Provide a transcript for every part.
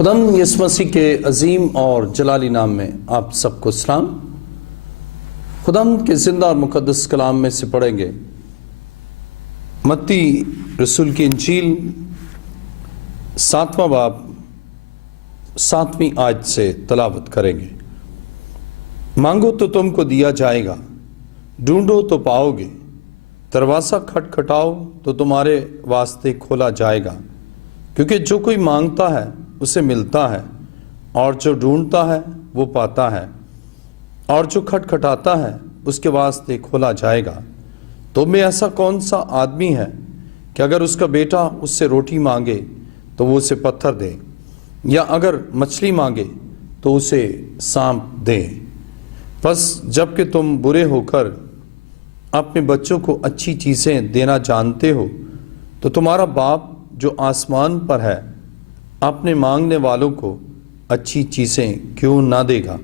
خداوند یسوع مسیح کے عظیم اور جلالی نام میں آپ سب کو سلام۔ خداوند کے زندہ اور مقدس کلام میں سے پڑھیں گے متی رسول کی انجیل 7واں باب 7ویں آیت سے تلاوت کریں گے۔ مانگو تو تم کو دیا جائے گا، ڈھونڈو تو پاؤ گے، دروازہ کھٹکھٹاؤ تو تمہارے واسطے کھولا جائے گا، کیونکہ جو کوئی مانگتا ہے اسے ملتا ہے، اور جو ڈھونڈتا ہے وہ پاتا ہے، اور جو کھٹکھٹاتا ہے اس کے واسطے کھولا جائے گا۔ تم میں ایسا کون سا آدمی ہے کہ اگر اس کا بیٹا اس سے روٹی مانگے تو وہ اسے پتھر دے، یا اگر مچھلی مانگے تو اسے سانپ دے؟ پس جب کہ تم برے ہو کر اپنے بچوں کو اچھی چیزیں دینا جانتے ہو تو تمہارا باپ جو آسمان پر ہے اپنے مانگنے والوں کو اچھی چیزیں کیوں نہ دے گا؟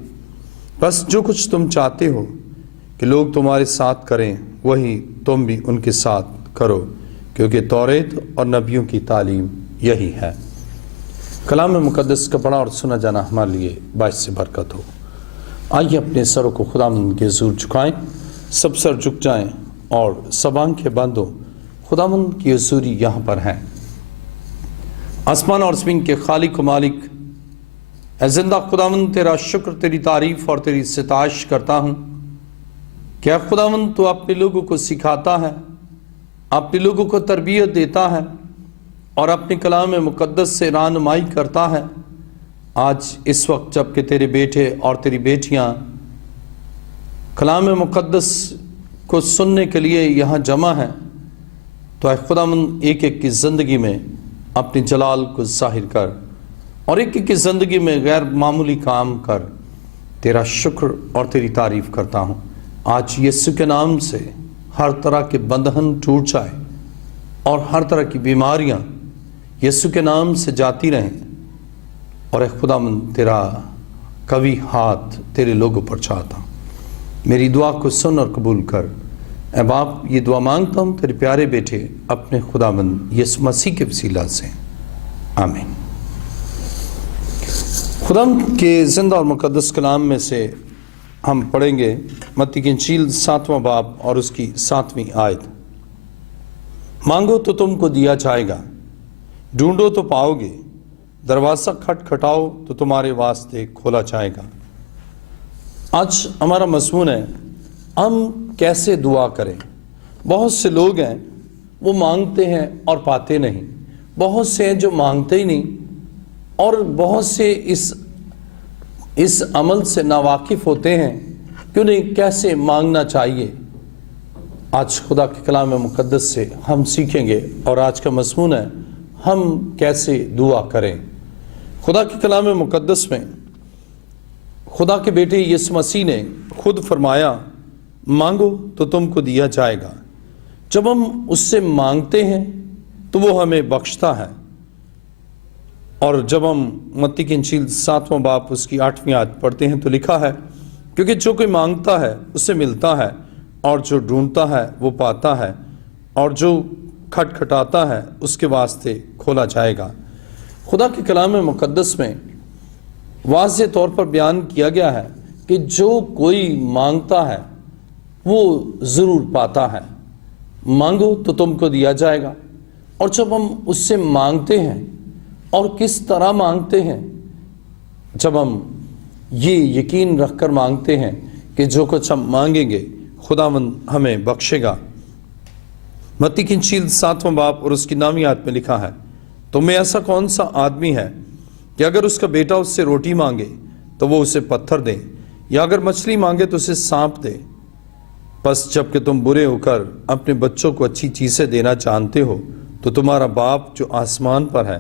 بس جو کچھ تم چاہتے ہو کہ لوگ تمہارے ساتھ کریں وہی تم بھی ان کے ساتھ کرو، کیونکہ توریت اور نبیوں کی تعلیم یہی ہے۔ کلام مقدس کا پڑھا اور سنا جانا ہمارے لیے باعث سے برکت ہو۔ آئیے اپنے سروں کو خداوند کے حضور جھکائیں، سب سر جھک جائیں اور سب آنکھیں بند ہوں۔ خداوند کی حضوری یہاں پر ہیں۔ آسمان اور زمین کے خالق و مالک، اے زندہ خداوند، تیرا شکر، تیری تعریف اور تیری ستائش کرتا ہوں کہ اے خداوند تو اپنے لوگوں کو سکھاتا ہے، اپنے لوگوں کو تربیت دیتا ہے اور اپنے کلام مقدس سے رہنمائی کرتا ہے۔ آج اس وقت جب کہ تیرے بیٹے اور تیری بیٹیاں کلام مقدس کو سننے کے لیے یہاں جمع ہیں، تو اے خداوند ایک ایک کی زندگی میں اپنے جلال کو ظاہر کر، اور ایک ایک کی زندگی میں غیر معمولی کام کر۔ تیرا شکر اور تیری تعریف کرتا ہوں۔ آج یسوع کے نام سے ہر طرح کے بندھن ٹوٹ جائے اور ہر طرح کی بیماریاں یسوع کے نام سے جاتی رہیں، اور اے خداوند تیرا قوی ہاتھ تیرے لوگوں پر چاہتا ہوں۔ میری دعا کو سن اور قبول کر۔ اے باپ، یہ دعا مانگتا ہوں تیرے پیارے بیٹے اپنے خداوند یسوع مسیح کے وسیلہ سے، آمین۔ خداوند کے زندہ اور مقدس کلام میں سے ہم پڑھیں گے متی کی انجیل 7واں باب اور اس کی 7ویں آیت۔ مانگو تو تم کو دیا جائے گا، ڈھونڈو تو پاؤ گے، دروازہ کھٹکھٹاؤ تو تمہارے واسطے کھولا جائے گا۔ آج ہمارا مضمون ہے ہم کیسے دعا کریں۔ بہت سے لوگ ہیں وہ مانگتے ہیں اور پاتے نہیں، بہت سے ہیں جو مانگتے ہی نہیں، اور بہت سے اس عمل سے ناواقف ہوتے ہیں کہ انہیں کیسے مانگنا چاہیے۔ آج خدا کے کلام مقدس سے ہم سیکھیں گے، اور آج کا مضمون ہے ہم کیسے دعا کریں۔ خدا کے کلام مقدس میں خدا کے بیٹے یسوع مسیح نے خود فرمایا، مانگو تو تم کو دیا جائے گا۔ جب ہم اس سے مانگتے ہیں تو وہ ہمیں بخشتا ہے، اور جب ہم متی کی انجیل 7واں باب اس کی 8ویں آیت پڑھتے ہیں تو لکھا ہے، کیونکہ جو کوئی مانگتا ہے اسے ملتا ہے، اور جو ڈھونڈتا ہے وہ پاتا ہے، اور جو کھٹکھٹاتا ہے اس کے واسطے کھولا جائے گا۔ خدا کے کلام مقدس میں واضح طور پر بیان کیا گیا ہے کہ جو کوئی مانگتا ہے وہ ضرور پاتا ہے۔ مانگو تو تم کو دیا جائے گا۔ اور جب ہم اس سے مانگتے ہیں اور کس طرح مانگتے ہیں، جب ہم یہ یقین رکھ کر مانگتے ہیں کہ جو کچھ ہم مانگیں گے خداوند ہمیں بخشے گا۔ متی کی انجیل 7واں باب اور اس کی 9ویں آیت میں لکھا ہے، تم میں ایسا کون سا آدمی ہے کہ اگر اس کا بیٹا اس سے روٹی مانگے تو وہ اسے پتھر دے، یا اگر مچھلی مانگے تو اسے سانپ دے؟ بس جب کہ تم برے ہو کر اپنے بچوں کو اچھی چیزیں دینا چاہتے ہو تو تمہارا باپ جو آسمان پر ہے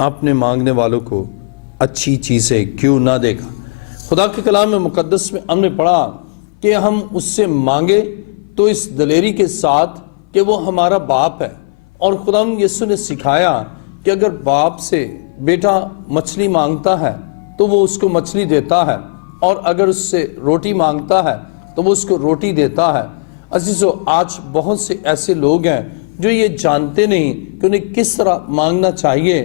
اپنے مانگنے والوں کو اچھی چیزیں کیوں نہ دے گا؟ خدا کے کلام مقدس میں ہم نے پڑھا کہ ہم اس سے مانگے تو اس دلیری کے ساتھ کہ وہ ہمارا باپ ہے، اور خدا یسوع نے سکھایا کہ اگر باپ سے بیٹا مچھلی مانگتا ہے تو وہ اس کو مچھلی دیتا ہے، اور اگر اس سے روٹی مانگتا ہے تو وہ اس کو روٹی دیتا ہے۔ عزیزو، آج بہت سے ایسے لوگ ہیں جو یہ جانتے نہیں کہ انہیں کس طرح مانگنا چاہیے،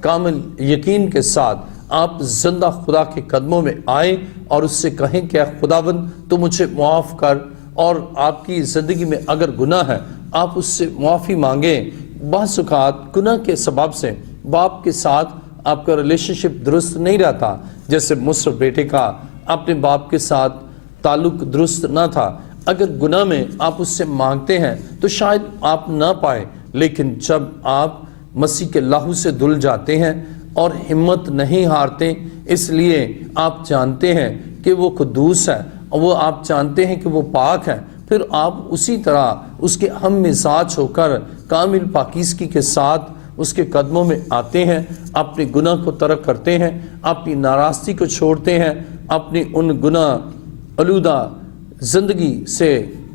کامل یقین کے ساتھ آپ زندہ خدا کے قدموں میں آئیں اور اس سے کہیں کہ اے خداوند تو مجھے معاف کر، اور آپ کی زندگی میں اگر گناہ ہے آپ اس سے معافی مانگیں۔ بعض اوقات گناہ کے سبب سے باپ کے ساتھ آپ کا ریلیشن شپ درست نہیں رہتا، جیسے مصر بیٹے کا اپنے باپ کے ساتھ تعلق درست نہ تھا۔ اگر گناہ میں آپ اس سے مانگتے ہیں تو شاید آپ نہ پائیں، لیکن جب آپ مسیح کے لہو سے دھل جاتے ہیں اور ہمت نہیں ہارتے، اس لیے آپ جانتے ہیں کہ وہ قدوس ہے اور وہ آپ جانتے ہیں کہ وہ پاک ہے، پھر آپ اسی طرح اس کے ہم مزاج ہو کر کامل پاکیزگی کے ساتھ اس کے قدموں میں آتے ہیں، اپنے گناہ کو ترک کرتے ہیں، اپنی ناراضگی کو چھوڑتے ہیں، اپنی ان گناہ آلودہ زندگی سے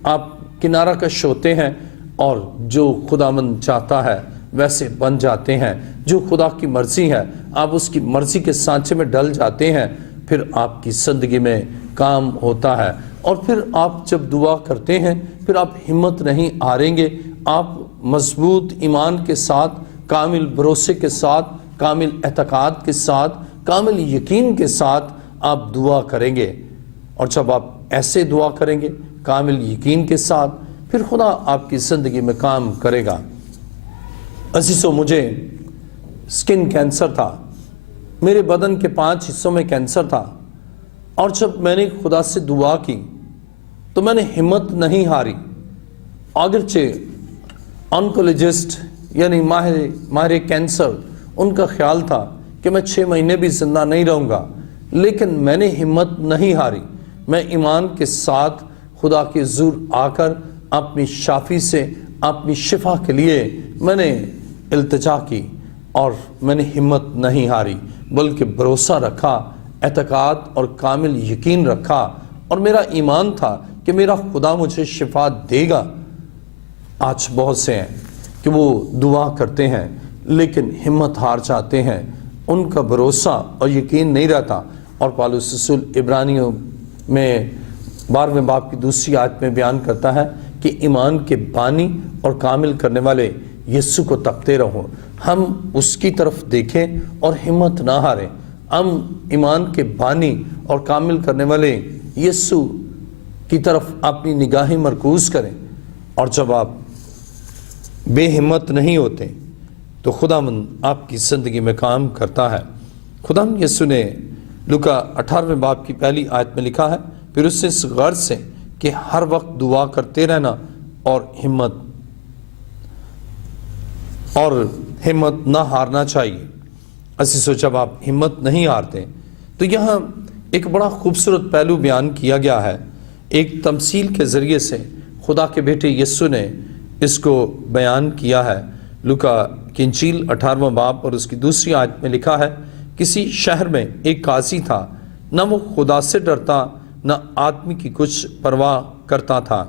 آپ کنارہ کش ہوتے ہیں، اور جو خداوند چاہتا ہے ویسے بن جاتے ہیں۔ جو خدا کی مرضی ہے آپ اس کی مرضی کے سانچے میں ڈل جاتے ہیں، پھر آپ کی زندگی میں کام ہوتا ہے۔ اور پھر آپ جب دعا کرتے ہیں پھر آپ ہمت نہیں ہاریں گے، آپ مضبوط ایمان کے ساتھ، کامل بھروسے کے ساتھ، کامل اعتقاد کے ساتھ، کامل یقین کے ساتھ آپ دعا کریں گے۔ اور جب آپ ایسے دعا کریں گے کامل یقین کے ساتھ، پھر خدا آپ کی زندگی میں کام کرے گا۔ عزیزو، مجھے سکن کینسر تھا، میرے بدن کے 5 حصوں میں کینسر تھا، اور جب میں نے خدا سے دعا کی تو میں نے ہمت نہیں ہاری۔ اگرچہ آنکولوجسٹ یعنی ماہر کینسر، ان کا خیال تھا کہ میں 6 مہینے بھی زندہ نہیں رہوں گا، لیکن میں نے ہمت نہیں ہاری۔ میں ایمان کے ساتھ خدا کے حضور آ کر اپنی شافی سے اپنی شفا کے لیے میں نے التجا کی، اور میں نے ہمت نہیں ہاری بلکہ بھروسہ رکھا، اعتقاد اور کامل یقین رکھا، اور میرا ایمان تھا کہ میرا خدا مجھے شفا دے گا۔ آج بہت سے ہیں کہ وہ دعا کرتے ہیں لیکن ہمت ہار جاتے ہیں، ان کا بھروسہ اور یقین نہیں رہتا، اور پالوس رسول عبرانیوں میں 12ویں باب کی 2 آیت میں بیان کرتا ہے کہ ایمان کے بانی اور کامل کرنے والے یسوع کو تکتے رہو۔ ہم اس کی طرف دیکھیں اور ہمت نہ ہاریں، ہم ایمان کے بانی اور کامل کرنے والے یسوع کی طرف اپنی نگاہیں مرکوز کریں، اور جب آپ بے ہمت نہیں ہوتے تو خداوند آپ کی زندگی میں کام کرتا ہے۔ خداوند یسوع نے لوکا 18ویں باب کی 1 آیت میں لکھا ہے، پھر اس سے اس غرض سے کہ ہر وقت دعا کرتے رہنا اور ہمت نہ ہارنا چاہیے۔ عزیزو، جب آپ ہمت نہیں ہارتے تو یہاں ایک بڑا خوبصورت پہلو بیان کیا گیا ہے، ایک تمثیل کے ذریعے سے خدا کے بیٹے یسوع نے اس کو بیان کیا ہے۔ لوکا کی انجیل 18واں باب اور اس کی 2 آیت میں لکھا ہے، کسی شہر میں ایک قاضی تھا، نہ وہ خدا سے ڈرتا نہ آدمی کی کچھ پرواہ کرتا تھا،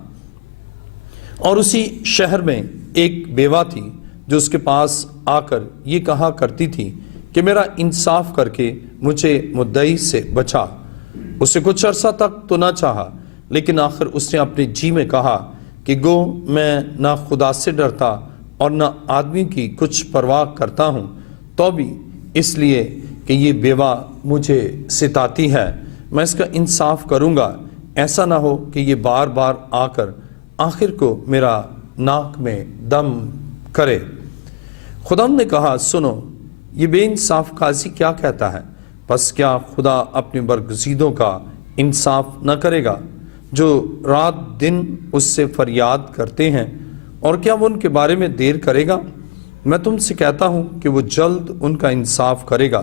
اور اسی شہر میں ایک بیوہ تھی جو اس کے پاس آ کر یہ کہا کرتی تھی کہ میرا انصاف کر کے مجھے مدعی سے بچا۔ اسے کچھ عرصہ تک تو نہ چاہا، لیکن آخر اس نے اپنے جی میں کہا کہ گو میں نہ خدا سے ڈرتا اور نہ آدمی کی کچھ پرواہ کرتا ہوں، تو بھی اس لیے کہ یہ بیوہ مجھے ستاتی ہے میں اس کا انصاف کروں گا، ایسا نہ ہو کہ یہ بار بار آ کر آخر کو میرا ناک میں دم کرے۔ خدا نے کہا، سنو، یہ بے انصاف قاضی کیا کہتا ہے؟ پس کیا خدا اپنے برگزیدوں کا انصاف نہ کرے گا جو رات دن اس سے فریاد کرتے ہیں، اور کیا وہ ان کے بارے میں دیر کرے گا؟ میں تم سے کہتا ہوں کہ وہ جلد ان کا انصاف کرے گا۔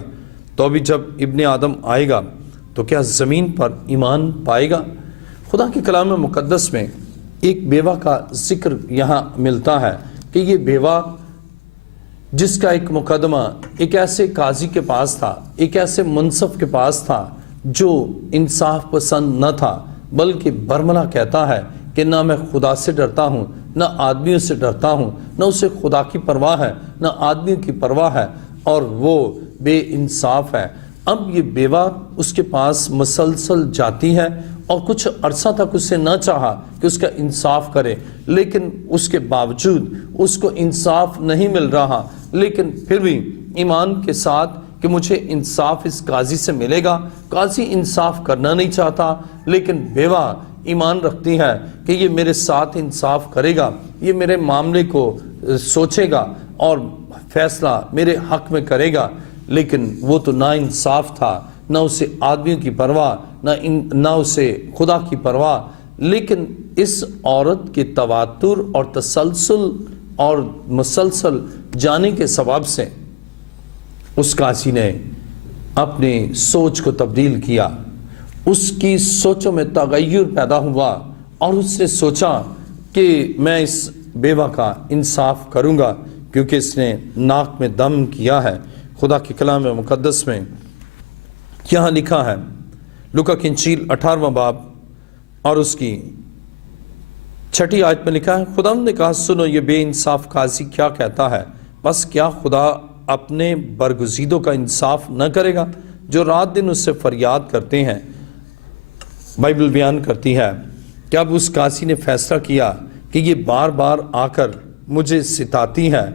تو ابھی جب ابن آدم آئے گا تو کیا زمین پر ایمان پائے گا؟ خدا کے کلام مقدس میں ایک بیوہ کا ذکر یہاں ملتا ہے کہ یہ بیوہ جس کا ایک مقدمہ ایک ایسے قاضی کے پاس تھا، ایک ایسے منصف کے پاس تھا جو انصاف پسند نہ تھا، بلکہ برملا کہتا ہے کہ نہ میں خدا سے ڈرتا ہوں، نہ آدمیوں سے ڈرتا ہوں، نہ اسے خدا کی پرواہ ہے، نہ آدمیوں کی پرواہ ہے، اور وہ بے انصاف ہے۔ اب یہ بیوہ اس کے پاس مسلسل جاتی ہے اور کچھ عرصہ تک اس سے نہ چاہا کہ اس کا انصاف کرے، لیکن اس کے باوجود اس کو انصاف نہیں مل رہا، لیکن پھر بھی ایمان کے ساتھ کہ مجھے انصاف اس قاضی سے ملے گا، قاضی انصاف کرنا نہیں چاہتا، لیکن بیوہ ایمان رکھتی ہے کہ یہ میرے ساتھ انصاف کرے گا، یہ میرے معاملے کو سوچے گا اور فیصلہ میرے حق میں کرے گا۔ لیکن وہ تو نا انصاف تھا، نہ اسے آدمیوں کی پرواہ، نہ اسے خدا کی پرواہ۔ لیکن اس عورت کے تواتر اور تسلسل اور مسلسل جانے کے سبب سے اس قاضی نے اپنی سوچ کو تبدیل کیا، اس کی سوچوں میں تغیر پیدا ہوا اور اس نے سوچا کہ میں اس بیوہ کا انصاف کروں گا، کیونکہ اس نے ناک میں دم کیا ہے۔ خدا کے کلام مقدس میں یہاں لکھا ہے، لوکا کی انجیل 18واں باب اور اس کی 6 آیت میں لکھا ہے، خداوند نے کہا سنو یہ بے انصاف قاضی کیا کہتا ہے، بس کیا خدا اپنے برگزیدوں کا انصاف نہ کرے گا جو رات دن اس سے فریاد کرتے ہیں۔ بائبل بیان کرتی ہے کہ اب اس قاضی نے فیصلہ کیا کہ یہ بار بار آ کر مجھے ستاتی ہے۔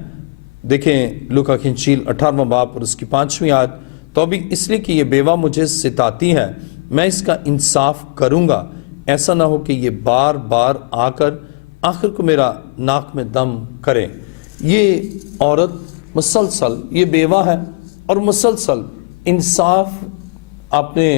دیکھیں لوکا کی انجیل 18واں باب اور اس کی 5ویں آیت، تو ابھی اس لیے کہ یہ بیوہ مجھے ستاتی ہے میں اس کا انصاف کروں گا، ایسا نہ ہو کہ یہ بار بار آ کر آخر کو میرا ناک میں دم کرے۔ یہ عورت مسلسل، یہ بیوہ ہے اور مسلسل انصاف اپنے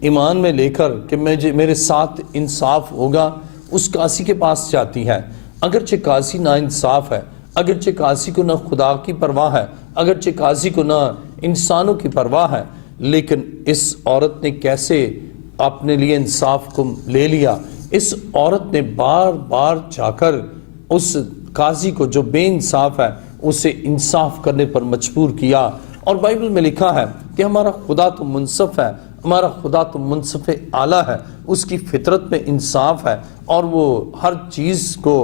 ایمان میں لے کر کہ میرے ساتھ انصاف ہوگا، اس قاضی کے پاس جاتی ہے۔ اگرچہ قاضی نا انصاف ہے، اگرچہ قاضی کو نہ خدا کی پرواہ ہے، اگرچہ قاضی کو نہ انسانوں کی پرواہ ہے، لیکن اس عورت نے کیسے اپنے لیے انصاف کو لے لیا۔ اس عورت نے بار بار جا کر اس قاضی کو جو بے انصاف ہے اسے انصاف کرنے پر مجبور کیا۔ اور بائبل میں لکھا ہے کہ ہمارا خدا تو منصف ہے، ہمارا خدا تو منصف اعلیٰ ہے، اس کی فطرت میں انصاف ہے اور وہ ہر چیز کو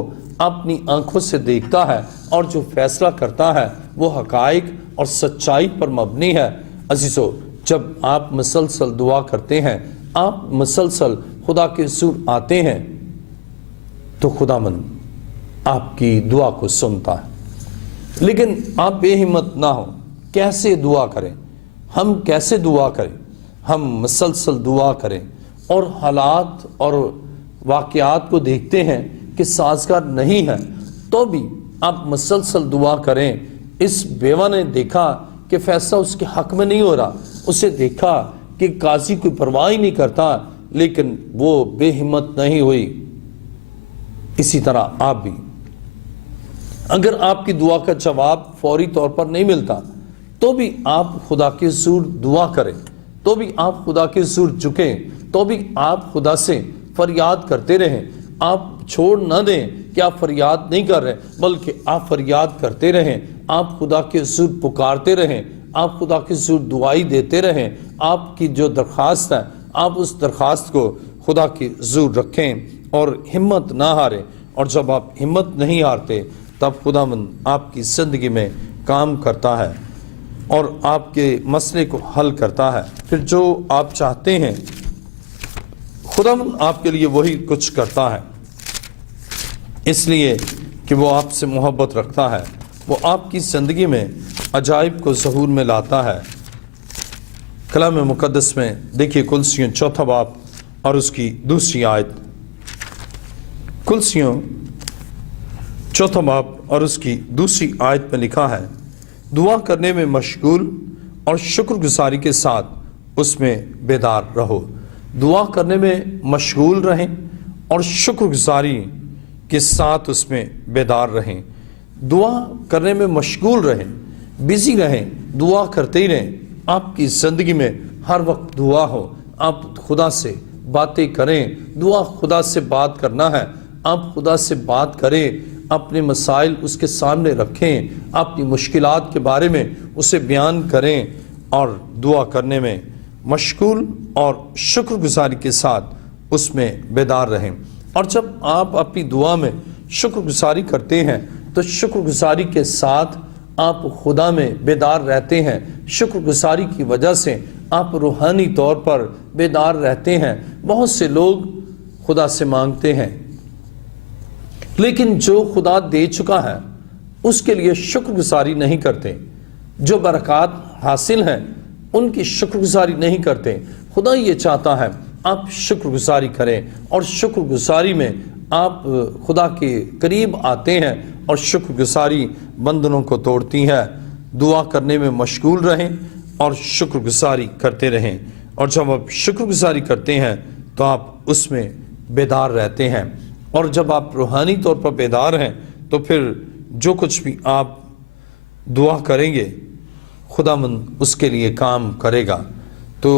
اپنی آنکھوں سے دیکھتا ہے اور جو فیصلہ کرتا ہے وہ حقائق اور سچائی پر مبنی ہے۔ عزیزو، جب آپ مسلسل دعا کرتے ہیں، آپ مسلسل خدا کے حضور آتے ہیں تو خداوند آپ کی دعا کو سنتا ہے۔ لیکن آپ بے ہمت نہ ہو، کیسے دعا کریں؟ ہم کیسے دعا کریں؟ ہم مسلسل دعا کریں اور حالات اور واقعات کو دیکھتے ہیں کہ سازگار نہیں ہے، تو بھی آپ مسلسل دعا کریں۔ اس بیوہ نے دیکھا کہ فیصلہ اس کے حق میں نہیں ہو رہا، اسے دیکھا کہ قاضی کوئی پرواہ ہی نہیں کرتا، لیکن وہ بے ہمت نہیں ہوئی۔ اسی طرح آپ بھی، اگر آپ کی دعا کا جواب فوری طور پر نہیں ملتا تو بھی آپ خدا کے حضور دعا کریں، تو بھی آپ خدا کے حضور جھکیں، تو بھی آپ خدا سے فریاد کرتے رہیں۔ آپ چھوڑ نہ دیں کہ آپ فریاد نہیں کر رہے، بلکہ آپ فریاد کرتے رہیں، آپ خدا کے حضور پکارتے رہیں، آپ خدا کے حضور دعائی دیتے رہیں۔ آپ کی جو درخواست ہے آپ اس درخواست کو خدا کے حضور رکھیں اور ہمت نہ ہاریں۔ اور جب آپ ہمت نہیں ہارتے تب خداوند آپ کی زندگی میں کام کرتا ہے اور آپ کے مسئلے کو حل کرتا ہے۔ پھر جو آپ چاہتے ہیں خداوند آپ کے لیے وہی کچھ کرتا ہے، اس لیے کہ وہ آپ سے محبت رکھتا ہے، وہ آپ کی زندگی میں عجائب کو ظہور میں لاتا ہے۔ کلام مقدس میں دیکھیے کلسیوں 4 باب اور اس کی 2 آیت، کلسیوں 4 باب اور اس کی 2 آیت میں لکھا ہے، دعا کرنے میں مشغول اور شکر گزاری کے ساتھ اس میں بیدار رہو۔ دعا کرنے میں مشغول رہیں اور شکر گزاری کے ساتھ اس میں بیدار رہیں۔ دعا کرنے میں مشغول رہیں، بزی رہیں، دعا کرتے ہی رہیں۔ آپ کی زندگی میں ہر وقت دعا ہو، آپ خدا سے باتیں کریں۔ دعا خدا سے بات کرنا ہے، آپ خدا سے بات کریں، اپنے مسائل اس کے سامنے رکھیں، اپنی مشکلات کے بارے میں اسے بیان کریں اور دعا کرنے میں مشغول اور شکر گزاری کے ساتھ اس میں بیدار رہیں۔ اور جب آپ اپنی دعا میں شکر گزاری کرتے ہیں تو شکر گزاری کے ساتھ آپ خدا میں بیدار رہتے ہیں، شکر گزاری کی وجہ سے آپ روحانی طور پر بیدار رہتے ہیں۔ بہت سے لوگ خدا سے مانگتے ہیں، لیکن جو خدا دے چکا ہے اس کے لیے شکر گزاری نہیں کرتے، جو برکات حاصل ہیں ان کی شکر گزاری نہیں کرتے۔ خدا یہ چاہتا ہے آپ شکر گزاری کریں، اور شکر گزاری میں آپ خدا کے قریب آتے ہیں، اور شکر گزاری بندنوں کو توڑتی ہے۔ دعا کرنے میں مشغول رہیں اور شکر گزاری کرتے رہیں، اور جب آپ شکر گزاری کرتے ہیں تو آپ اس میں بیدار رہتے ہیں، اور جب آپ روحانی طور پر بیدار ہیں تو پھر جو کچھ بھی آپ دعا کریں گے خداوند اس کے لیے کام کرے گا۔ تو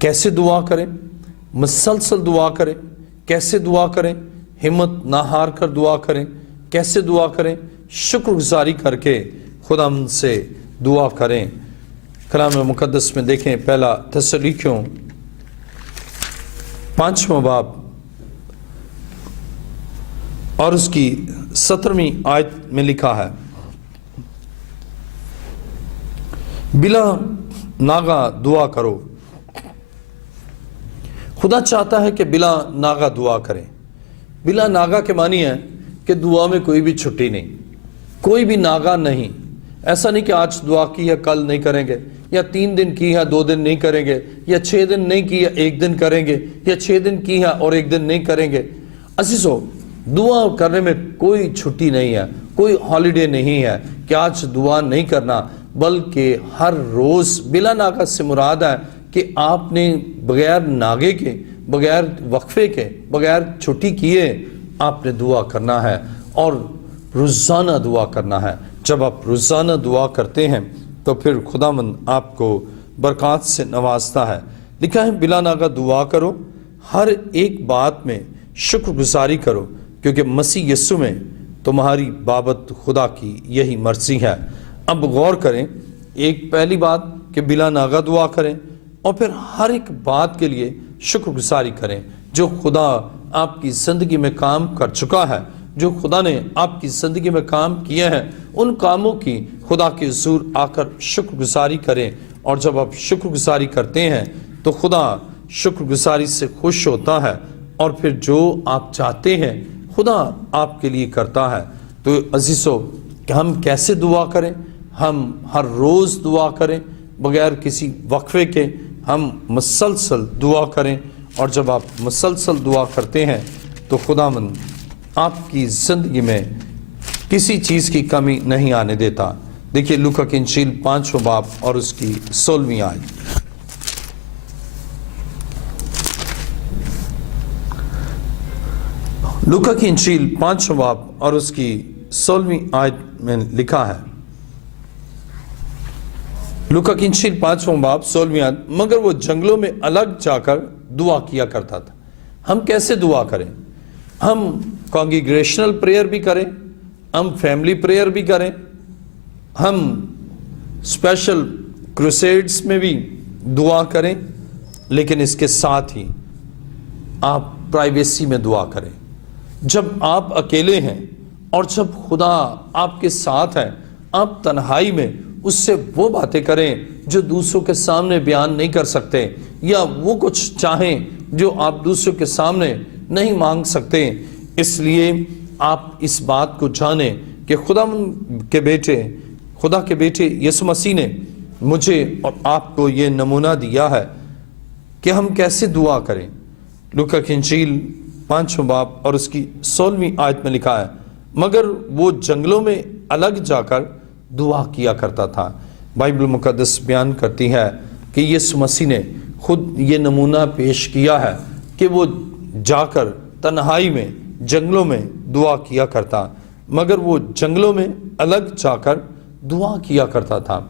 کیسے دعا کریں؟ مسلسل دعا کریں۔ کیسے دعا کریں؟ ہمت نہ ہار کر دعا کریں۔ کیسے دعا کریں؟ شکر گزاری کر کے خداوند سے دعا کریں۔ کلام مقدس میں دیکھیں، پہلا تسلیکیوں 5واں باب اور اس کی 17ویں آیت میں لکھا ہے، بلا ناغہ دعا کرو۔ خدا چاہتا ہے کہ بلا ناغہ دعا کریں۔ بلا ناغہ کے معنی ہے کہ دعا میں کوئی بھی چھٹی نہیں، کوئی بھی ناغہ نہیں۔ ایسا نہیں کہ آج دعا کی ہے کل نہیں کریں گے، یا 3 دن کی ہے 2 دن نہیں کریں گے، یا 6 دن نہیں کی ہے 1 دن کریں گے، یا 6 دن کی ہے اور 1 دن نہیں کریں گے۔ عزیزو، دعا کرنے میں کوئی چھٹی نہیں ہے، کوئی ہالیڈے نہیں ہے کہ آج دعا نہیں کرنا، بلکہ ہر روز بلا ناغہ سے مراد ہے کہ آپ نے بغیر ناغے کے، بغیر وقفے کے، بغیر چھٹی کیے آپ نے دعا کرنا ہے، اور روزانہ دعا کرنا ہے۔ جب آپ روزانہ دعا کرتے ہیں تو پھر خداوند آپ کو برکات سے نوازتا ہے۔ لکھا ہے بلا ناغہ دعا کرو، ہر ایک بات میں شکر گزاری کرو، کیونکہ مسیح یسوع میں تمہاری بابت خدا کی یہی مرضی ہے۔ اب غور کریں، ایک پہلی بات کہ بلا ناغہ دعا کریں، اور پھر ہر ایک بات کے لیے شکر گزاری کریں۔ جو خدا آپ کی زندگی میں کام کر چکا ہے، جو خدا نے آپ کی زندگی میں کام کیا ہے، ان کاموں کی خدا کے حضور آ کر شکر گزاری کریں، اور جب آپ شکر گزاری کرتے ہیں تو خدا شکر گزاری سے خوش ہوتا ہے، اور پھر جو آپ چاہتے ہیں خدا آپ کے لیے کرتا ہے۔ تو عزیزو، کہ ہم کیسے دعا کریں؟ ہم ہر روز دعا کریں بغیر کسی وقفے کے، ہم مسلسل دعا کریں، اور جب آپ مسلسل دعا کرتے ہیں تو خداوند آپ کی زندگی میں کسی چیز کی کمی نہیں آنے دیتا۔ دیکھیے لوکا کی انجیل 5واں باب اور اس کی 16ویں آیت۔ لوکا کی انجیل 5واں باب اور اس کی 16ویں آیت میں لکھا ہے، لوکا کی انجیل 5واں باب 16ویں آیت، مگر وہ جنگلوں میں الگ جا کر دعا کیا کرتا تھا۔ ہم کیسے دعا کریں؟ ہم کانگریگیشنل پریئر بھی کریں، ہم فیملی پریئر بھی کریں، ہم اسپیشل کروسیڈز میں بھی دعا کریں، لیکن اس کے ساتھ ہی آپ پرائیویسی میں دعا کریں۔ جب آپ اکیلے ہیں اور جب خدا آپ کے ساتھ ہے، آپ تنہائی میں اس سے وہ باتیں کریں جو دوسروں کے سامنے بیان نہیں کر سکتے، یا وہ کچھ چاہیں جو آپ دوسروں کے سامنے نہیں مانگ سکتے۔ اس لیے آپ اس بات کو جانیں کہ خدا کے بیٹے یسوع مسیح نے مجھے اور آپ کو یہ نمونہ دیا ہے کہ ہم کیسے دعا کریں۔ لوکا کی انجیل 5واں باب اور اس کی 16ویں آیت میں لکھا ہے، مگر وہ جنگلوں میں الگ جا کر دعا کیا کرتا تھا۔ بائبل مقدس بیان کرتی ہے کہ یسوع مسیح نے خود یہ نمونہ پیش کیا ہے کہ وہ جا کر تنہائی میں جنگلوں میں دعا کیا کرتا، مگر وہ جنگلوں میں الگ جا کر دعا کیا کرتا تھا۔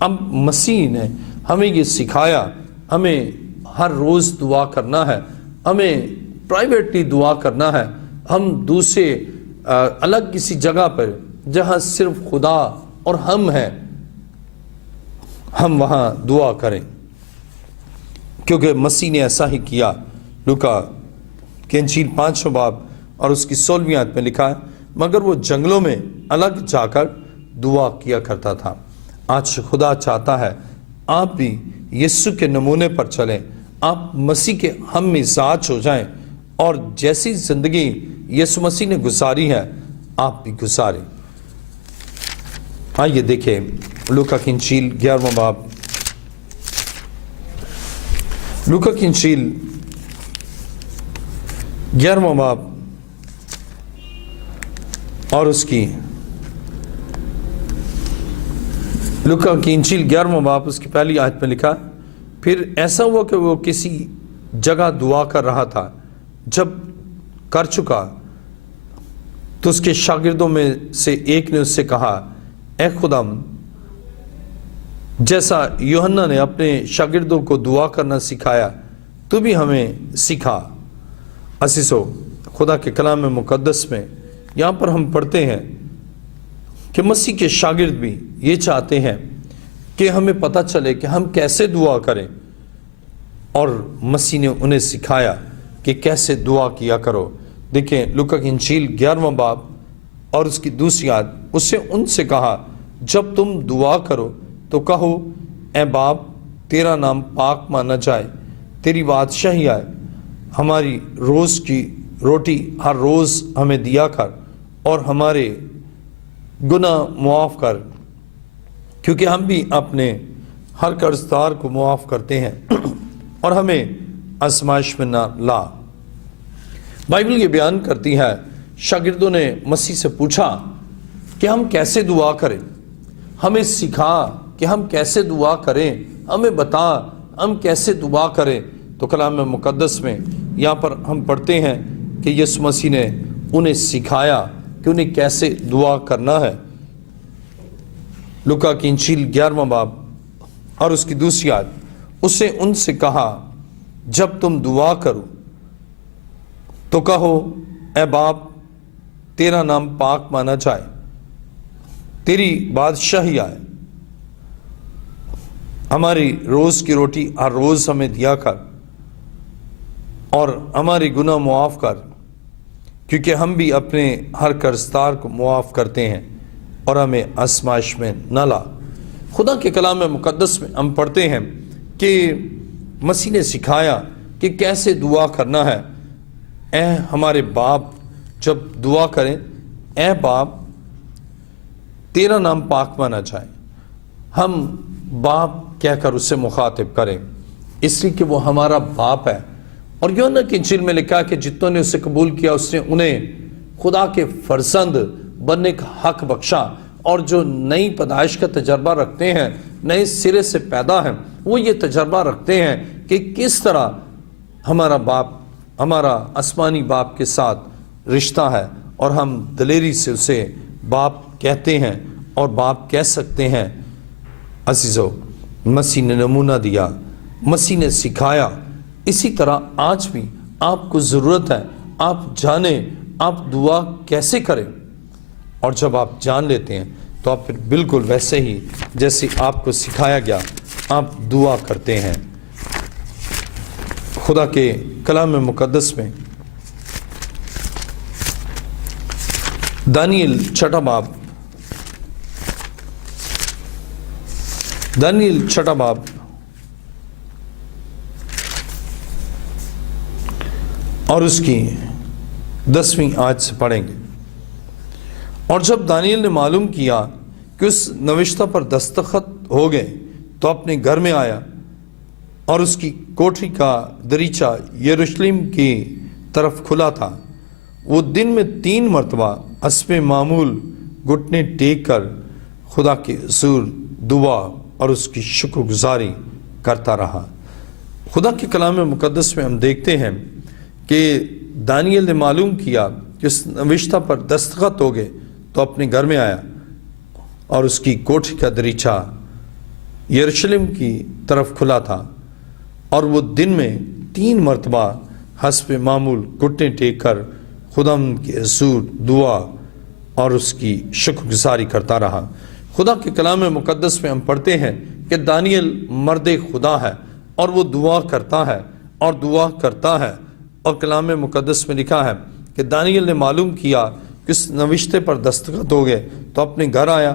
اب مسیح نے ہمیں یہ سکھایا، ہمیں ہر روز دعا کرنا ہے، ہمیں پرائیویٹلی دعا کرنا ہے۔ ہم دوسرے الگ کسی جگہ پر جہاں صرف خدا اور ہم ہیں، ہم وہاں دعا کریں، کیونکہ مسیح نے ایسا ہی کیا۔ لوکا کی انجیل 5واں باب اور اس کی 16ویں آیت میں لکھا ہے، مگر وہ جنگلوں میں الگ جا کر دعا کیا کرتا تھا۔ آج خدا چاہتا ہے آپ بھی یسوع کے نمونے پر چلیں، آپ مسیح کے ہم مزاج ہو جائیں اور جیسی زندگی یسوع مسیح نے گزاری ہے آپ بھی گزاریں۔ آئیے دیکھیں لوکا کی انجیل 11واں باب، لوکا کی انجیل 11واں باب اور اس کی لوکا کی انجیل 11واں باب اس کی پہلی آیت میں لکھا، پھر ایسا ہوا کہ وہ کسی جگہ دعا کر رہا تھا، جب کر چکا تو اس کے شاگردوں میں سے ایک نے اس سے کہا، اے خداوند، جیسا یوحنا نے اپنے شاگردوں کو دعا کرنا سکھایا تو بھی ہمیں سکھا۔ عزیزو، خدا کے کلام مقدس میں یہاں پر ہم پڑھتے ہیں کہ مسیح کے شاگرد بھی یہ چاہتے ہیں کہ ہمیں پتہ چلے کہ ہم کیسے دعا کریں، اور مسیح نے انہیں سکھایا کہ کیسے دعا کیا کرو۔ دیکھیں لوکا کی انجیل 11واں باب اور اس کی دوسری آیت، اس سے ان سے کہا، جب تم دعا کرو تو کہو، اے باپ، تیرا نام پاک مانا جائے، تیری بادشاہی آئے، ہماری روز کی روٹی ہر روز ہمیں دیا کر، اور ہمارے گناہ معاف کر، کیونکہ ہم بھی اپنے ہر قرضدار کو معاف کرتے ہیں، اور ہمیں آزمائش میں نہ لا۔ بائبل یہ بیان کرتی ہے، شاگردوں نے مسیح سے پوچھا کہ ہم کیسے دعا کریں، ہمیں سکھا کہ ہم کیسے دعا کریں، ہمیں بتا ہم کیسے دعا کریں۔ تو کلام مقدس میں یہاں پر ہم پڑھتے ہیں کہ یسوع مسیح نے انہیں سکھایا کہ انہیں کیسے دعا کرنا ہے۔ لوکا کی انجیل 11واں باب اور اس کی دوسری آیت، اس سے ان سے کہا، جب تم دعا کرو تو کہو، اے باپ، تیرا نام پاک مانا جائے، تیری بادشاہی آئے، ہماری روز کی روٹی ہر روز ہمیں دیا کر، اور ہمارے گناہ معاف کر، کیونکہ ہم بھی اپنے ہر قرضدار کو معاف کرتے ہیں، اور ہمیں آزمائش میں نہ لا۔ خدا کے کلام مقدس میں ہم پڑھتے ہیں کہ مسیح نے سکھایا کہ کیسے دعا کرنا ہے۔ اے ہمارے باپ، جب دعا کریں، اے باپ، تیرا نام پاک مانا جائے، ہم باپ کہہ کر اسے مخاطب کریں، اس لیے کہ وہ ہمارا باپ ہے۔ اور یوحنا کی انجیل میں لکھا کہ جتنوں نے اسے قبول کیا، اس نے انہیں خدا کے فرزند بننے کا حق بخشا، اور جو نئی پیدائش کا تجربہ رکھتے ہیں، نئے سرے سے پیدا ہیں، وہ یہ تجربہ رکھتے ہیں کہ کس طرح ہمارا باپ، ہمارا آسمانی باپ کے ساتھ رشتہ ہے، اور ہم دلیری سے اسے باپ کہتے ہیں اور باپ کہہ سکتے ہیں۔ عزیزو، مسیح نے نمونہ دیا، مسیح نے سکھایا، اسی طرح آج بھی آپ کو ضرورت ہے آپ جانیں آپ دعا کیسے کریں، اور جب آپ جان لیتے ہیں تو آپ پھر بالکل ویسے ہی جیسے آپ کو سکھایا گیا آپ دعا کرتے ہیں۔ خدا کے کلام مقدس میں دانیل چھٹا باب اور اس کی 10ویں آیت سے پڑھیں گے۔ اور جب دانیل نے معلوم کیا کہ اس نوشتہ پر دستخط ہو گئے تو اپنے گھر میں آیا، اور اس کی کوٹری کا دریچہ یروشلم کی طرف کھلا تھا۔ وہ دن میں 3 مرتبہ حسب معمول گھٹنے ٹیک کر خدا کے حضور دعا اور اس کی شکر گزاری کرتا رہا۔ خدا کے کلام مقدس میں ہم دیکھتے ہیں کہ دانیل نے معلوم کیا کہ اس نوشتہ پر دستخط ہو گئے تو اپنے گھر میں آیا، اور اس کی کوٹری کا دریچہ یروشلم کی طرف کھلا تھا، اور وہ دن میں 3 مرتبہ حسب معمول گھٹنے ٹیک کر خدا کے حضور دعا اور اس کی شکر گزاری کرتا رہا۔ خدا کے کلام مقدس میں ہم پڑھتے ہیں کہ دانیل مرد خدا ہے، اور وہ دعا کرتا ہے اور دعا کرتا ہے، اور کلام مقدس میں لکھا ہے کہ دانیل نے معلوم کیا کہ اس نوشتے پر دستخط ہو گئے تو اپنے گھر آیا،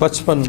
55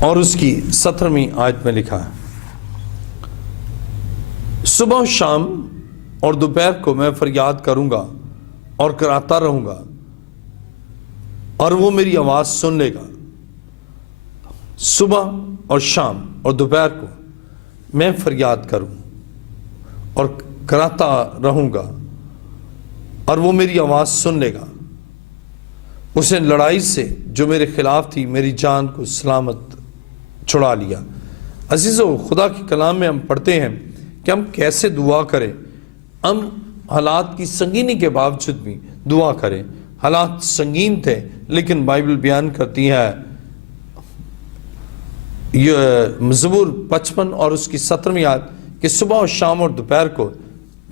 اور اس کی 17ویں آیت میں لکھا ہے، صبح شام اور دوپہر کو میں فریاد کروں گا اور کراتا رہوں گا اور وہ میری آواز سن لے گا۔ صبح اور شام اور دوپہر کو میں فریاد کروں اور کراتا رہوں گا اور وہ میری آواز سن لے گا۔ اس نے لڑائی سے جو میرے خلاف تھی میری جان کو سلامت چھڑا لیا۔ عزیزو، خدا کے کلام میں ہم پڑھتے ہیں کہ ہم کیسے دعا کریں۔ ہم حالات کی سنگینی کے باوجود بھی دعا کریں۔ حالات سنگین تھے لیکن بائبل بیان کرتی ہے، یہ زبور 55 اور اس کی 17ویں آیت، کہ صبح اور شام اور دوپہر کو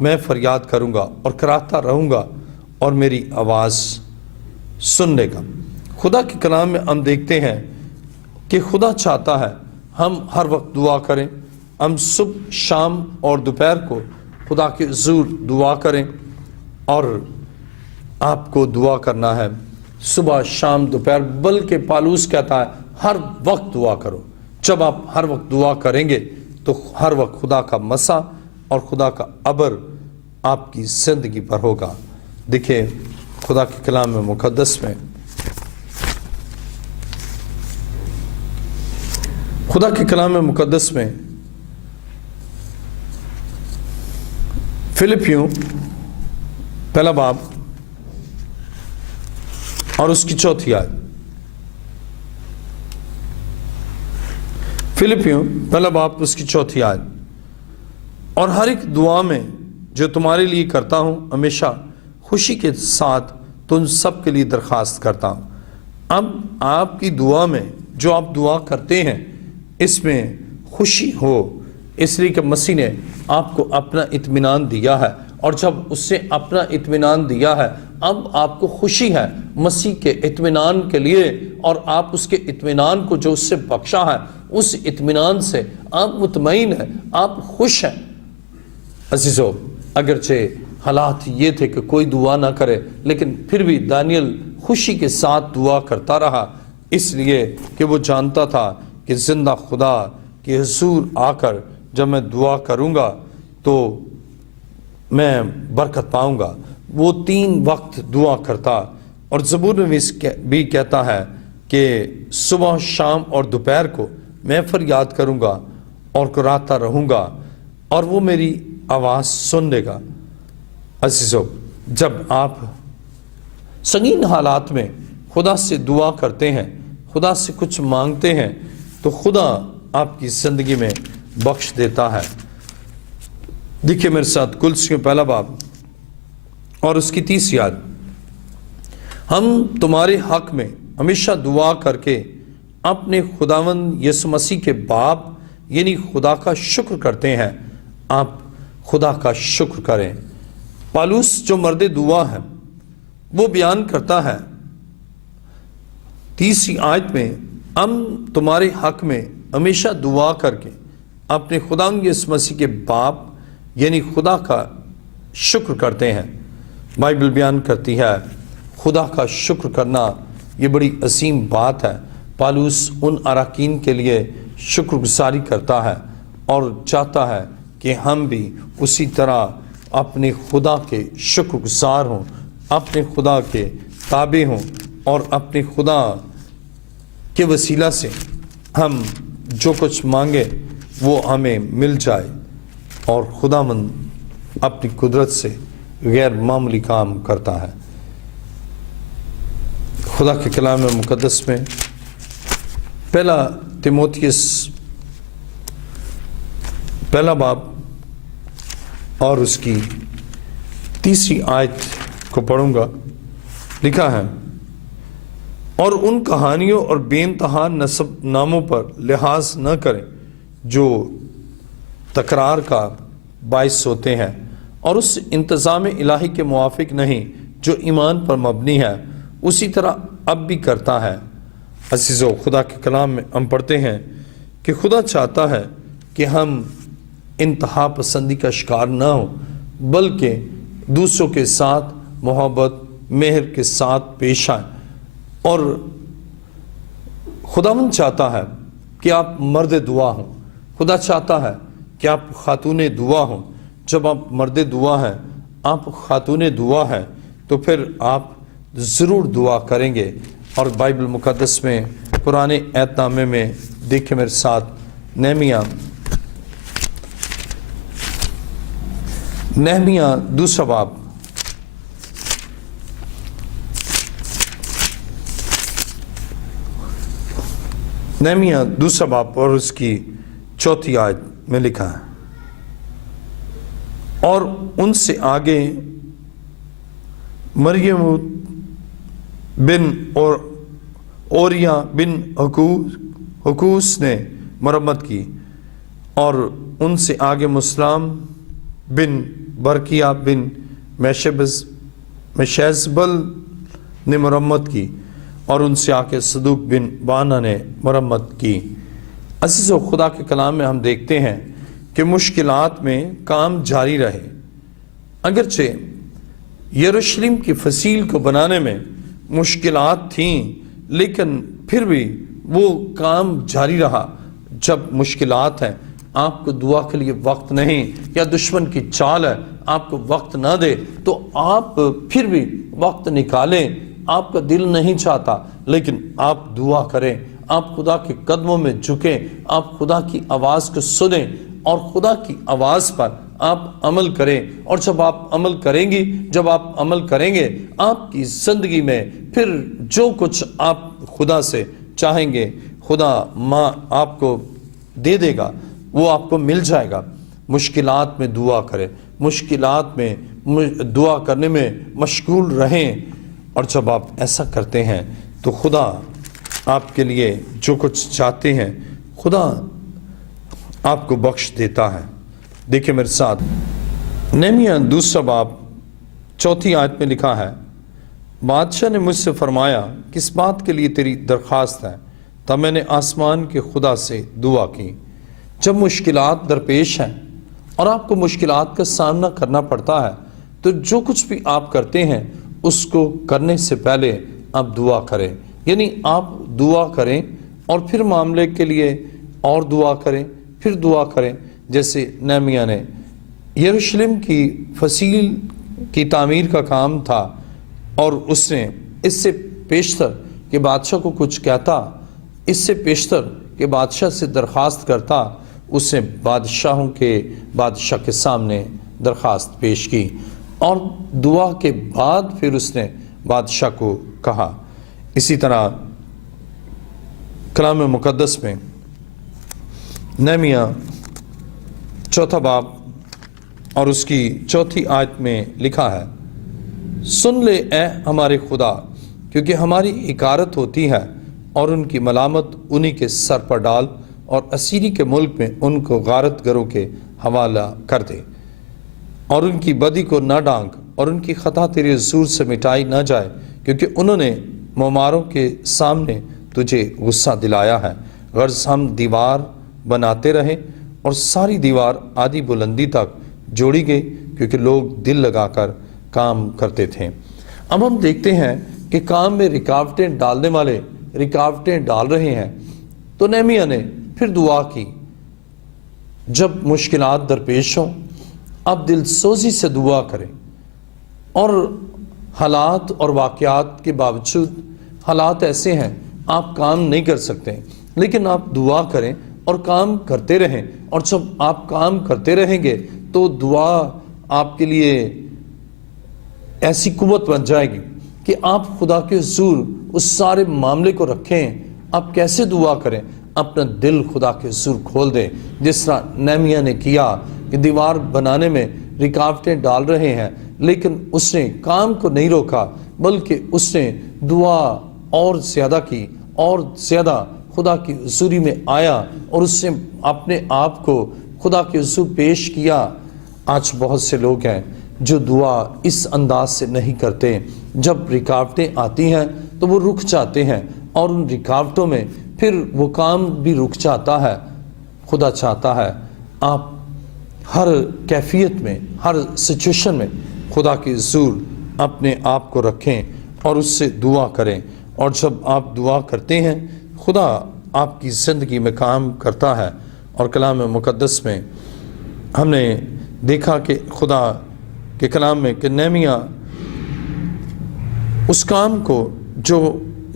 میں فریاد کروں گا اور کراتا رہوں گا اور میری آواز سن لے گا۔ خدا کے کلام میں ہم دیکھتے ہیں کہ خدا چاہتا ہے ہم ہر وقت دعا کریں۔ ہم صبح شام اور دوپہر کو خدا کے حضور دعا کریں، اور آپ کو دعا کرنا ہے صبح شام دوپہر، بلکہ پالوس کہتا ہے ہر وقت دعا کرو۔ جب آپ ہر وقت دعا کریں گے تو ہر وقت خدا کا مسا اور خدا کا ابر آپ کی زندگی پر ہوگا۔ دیکھیں خدا کے کلام میں مقدس میں، خدا کے کلام میں مقدس میں فلپیوں پہلا باب اور اس کی 4 آیت، فلپیوں پہلا باب اس کی 4 آیت، اور ہر ایک دعا میں جو تمہارے لیے کرتا ہوں ہمیشہ خوشی کے ساتھ تم سب کے لیے درخواست کرتا ہوں۔ اب آپ کی دعا میں جو آپ دعا کرتے ہیں اس میں خوشی ہو، اس لیے کہ مسیح نے آپ کو اپنا اطمینان دیا ہے، اور جب اس سے اپنا اطمینان دیا ہے اب آپ کو خوشی ہے مسیح کے اطمینان کے لیے، اور آپ اس کے اطمینان کو جو اس سے بخشا ہے اس اطمینان سے آپ مطمئن ہیں، آپ خوش ہیں۔ عزیزو، اگرچہ حالات یہ تھے کہ کوئی دعا نہ کرے، لیکن پھر بھی دانیل خوشی کے ساتھ دعا کرتا رہا، اس لیے کہ وہ جانتا تھا کہ زندہ خدا کے حضور آ کر جب میں دعا کروں گا تو میں برکت پاؤں گا۔ وہ 3 وقت دعا کرتا، اور زبور میں بھی کہتا ہے کہ صبح شام اور دوپہر کو میں فریاد کروں گا اور کراتا رہوں گا اور وہ میری آواز سن لے گا۔ عزیزو، جب آپ سنگین حالات میں خدا سے دعا کرتے ہیں، خدا سے کچھ مانگتے ہیں، تو خدا آپ کی زندگی میں بخش دیتا ہے۔ دیکھیے میرے ساتھ کلسیوں پہلا باب اور اس کی 30 آیت، ہم تمہارے حق میں ہمیشہ دعا کر کے اپنے خداوند یسوع مسیح کے باپ یعنی خدا کا شکر کرتے ہیں۔ آپ خدا کا شکر کریں۔ پالوس جو مرد دعا ہے وہ بیان کرتا ہے 30 آیت میں، ہم تمہارے حق میں ہمیشہ دعا کر کے اپنے خداوند یسوع مسیح کے باپ یعنی خدا کا شکر کرتے ہیں۔ بائبل بیان کرتی ہے خدا کا شکر کرنا یہ بڑی عظیم بات ہے۔ پالوس ان اراکین کے لیے شکر گزاری کرتا ہے اور چاہتا ہے کہ ہم بھی اسی طرح اپنے خدا کے شکر گزار ہوں، اپنے خدا کے تابع ہوں، اور اپنے خدا کے وسیلہ سے ہم جو کچھ مانگے وہ ہمیں مل جائے، اور خداوند اپنی قدرت سے غیر معمولی کام کرتا ہے۔ خدا کے کلام مقدس میں پہلا تیموتھیوس پہلا باب اور اس کی 3 آیت کو پڑھوں گا، لکھا ہے، اور ان کہانیوں اور بے انتہا نسب ناموں پر لحاظ نہ کریں جو تکرار کا باعث ہوتے ہیں، اور اس انتظام الہی کے موافق نہیں جو ایمان پر مبنی ہے، اسی طرح اب بھی کرتا ہے۔ عزیزو، خدا کے کلام میں ہم پڑھتے ہیں کہ خدا چاہتا ہے کہ ہم انتہا پسندی کا شکار نہ ہوں، بلکہ دوسروں کے ساتھ محبت مہر کے ساتھ پیش آئیں، اور خداوند چاہتا ہے کہ آپ مرد دعا ہوں. خدا چاہتا ہے کہ آپ خاتون دعا ہوں. جب آپ مرد دعا ہیں، آپ خاتون دعا ہیں، تو پھر آپ ضرور دعا کریں گے. اور بائبل مقدس میں پرانے عہد نامے میں دیکھیں میرے ساتھ، نہمیہ دوسرا باب، نہمیہ دوسرا باب اور اس کی 4 آیت میں لکھا ہے، اور ان سے آگے مریم بن اور اوریا بن حکوس نے مرمت کی، اور ان سے آگے مسلم بن برکیہ بن مشیزبل نے مرمت کی، اور ان سے آگے صدوق بن بانا نے مرمت کی. عزیزو، خدا کے کلام میں ہم دیکھتے ہیں کہ مشکلات میں کام جاری رہے. اگرچہ یروشلم کی فصیل کو بنانے میں مشکلات تھیں، لیکن پھر بھی وہ کام جاری رہا. جب مشکلات ہیں، آپ کو دعا کے لیے وقت نہیں، یا دشمن کی چال ہے آپ کو وقت نہ دے، تو آپ پھر بھی وقت نکالیں. آپ کا دل نہیں چاہتا، لیکن آپ دعا کریں، آپ خدا کے قدموں میں جھکیں، آپ خدا کی آواز کو سنیں، اور خدا کی آواز پر آپ عمل کریں. اور جب آپ عمل کریں گی، جب آپ عمل کریں گے، آپ کی زندگی میں پھر جو کچھ آپ خدا سے چاہیں گے، خدا ماں آپ کو دے دے گا، وہ آپ کو مل جائے گا. مشکلات میں دعا کریں، مشکلات میں دعا کرنے میں مشغول رہیں، اور جب آپ ایسا کرتے ہیں تو خدا آپ کے لیے جو کچھ چاہتے ہیں خدا آپ کو بخش دیتا ہے. دیکھیں میرے ساتھ، نہمیہ دوسرا باب 4 آیت میں لکھا ہے، بادشاہ نے مجھ سے فرمایا، کس بات کے لیے تیری درخواست ہے؟ تب میں نے آسمان کے خدا سے دعا کی. جب مشکلات درپیش ہیں اور آپ کو مشکلات کا سامنا کرنا پڑتا ہے، تو جو کچھ بھی آپ کرتے ہیں اس کو کرنے سے پہلے آپ دعا کریں. یعنی آپ دعا کریں اور پھر معاملے کے لیے اور دعا کریں، پھر دعا کریں. جیسے نہمیہ نے یروشلم کی فصیل کی تعمیر کا کام تھا، اور اس نے اس سے پیشتر کہ بادشاہ کو کچھ کہتا، اس سے پیشتر کہ بادشاہ سے درخواست کرتا، اس نے بادشاہ کے سامنے درخواست پیش کی، اور دعا کے بعد پھر اس نے بادشاہ کو کہا. اسی طرح کلام مقدس میں نہمیہ 4 باب اور اس کی 4 آیت میں لکھا ہے، سن لے اے ہمارے خدا، کیونکہ ہماری حقارت ہوتی ہے، اور ان کی ملامت انہی کے سر پر ڈال، اور اسیری کے ملک میں ان کو غارت گروں کے حوالہ کر دے، اور ان کی بدی کو نہ ڈانک، اور ان کی خطا تیرے حضور سے مٹائی نہ جائے، کیونکہ انہوں نے معماروں کے سامنے تجھے غصہ دلایا ہے. غرض ہم دیوار بناتے رہے، اور ساری دیوار آدھی بلندی تک جوڑی گئی، کیونکہ لوگ دل لگا کر کام کرتے تھے. اب ہم دیکھتے ہیں کہ کام میں رکاوٹیں ڈالنے والے رکاوٹیں ڈال رہے ہیں. تو نہمیہ نے پھر دعا کی. جب مشکلات درپیش ہوں، آپ دل سوزی سے دعا کریں، اور حالات اور واقعات کے باوجود حالات ایسے ہیں آپ کام نہیں کر سکتے، لیکن آپ دعا کریں اور کام کرتے رہیں. اور جب آپ کام کرتے رہیں گے تو دعا آپ کے لیے ایسی قوت بن جائے گی کہ آپ خدا کے حضور اس سارے معاملے کو رکھیں. آپ کیسے دعا کریں؟ اپنا دل خدا کے حضور کھول دیں، جس طرح نہمیہ نے کیا کہ دیوار بنانے میں رکاوٹیں ڈال رہے ہیں، لیکن اس نے کام کو نہیں روکا، بلکہ اس نے دعا اور زیادہ کی، اور زیادہ خدا کی حضوری میں آیا، اور اس نے اپنے آپ کو خدا کے حضور پیش کیا. آج بہت سے لوگ ہیں جو دعا اس انداز سے نہیں کرتے. جب رکاوٹیں آتی ہیں تو وہ رک جاتے ہیں، اور ان رکاوٹوں میں پھر وہ کام بھی رک جاتا ہے. خدا چاہتا ہے آپ ہر کیفیت میں، ہر سچویشن میں خدا کے حضور اپنے آپ کو رکھیں اور اس سے دعا کریں. اور جب آپ دعا کرتے ہیں، خدا آپ کی زندگی میں کام کرتا ہے۔ اور کلام مقدس میں ہم نے دیکھا کہ خدا کے کلام میں کہ نہمیہ اس کام کو جو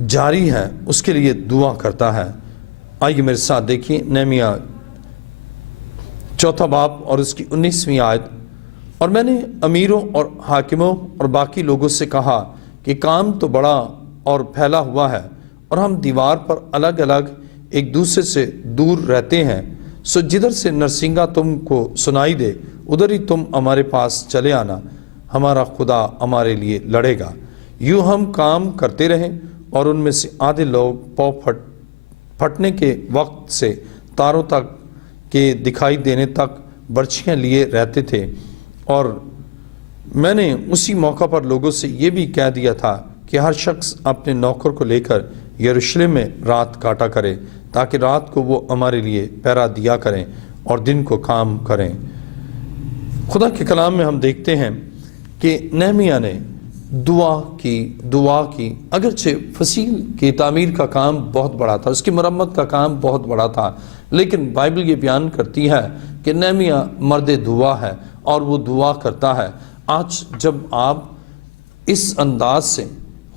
جاری ہے اس کے لیے دعا کرتا ہے۔ آئیے میرے ساتھ دیکھیے نہمیہ 4 باب اور اس کی 19ویں آیت۔ اور میں نے امیروں اور حاکموں اور باقی لوگوں سے کہا کہ کام تو بڑا اور پھیلا ہوا ہے اور ہم دیوار پر الگ الگ ایک دوسرے سے دور رہتے ہیں، سو جدھر سے نرسنگا تم کو سنائی دے ادھر ہی تم ہمارے پاس چلے آنا، ہمارا خدا ہمارے لیے لڑے گا۔ یوں ہم کام کرتے رہیں اور ان میں سے آدھے لوگ پاؤ پھٹنے کے وقت سے تاروں تک کے دکھائی دینے تک برچیاں لیے رہتے تھے۔ اور میں نے اسی موقع پر لوگوں سے یہ بھی کہہ دیا تھا کہ ہر شخص اپنے نوکر کو لے کر یروشلم میں رات کاٹا کرے، تاکہ رات کو وہ ہمارے لیے پہرا دیا کریں اور دن کو کام کریں۔ خدا کے کلام میں ہم دیکھتے ہیں کہ نہمیہ نے دعا کی اگرچہ فصیل کی تعمیر کا کام بہت بڑا تھا، اس کی مرمت کا کام بہت بڑا تھا، لیکن بائبل یہ بیان کرتی ہے کہ نہمیہ مرد دعا ہے اور وہ دعا کرتا ہے۔ آج جب آپ اس انداز سے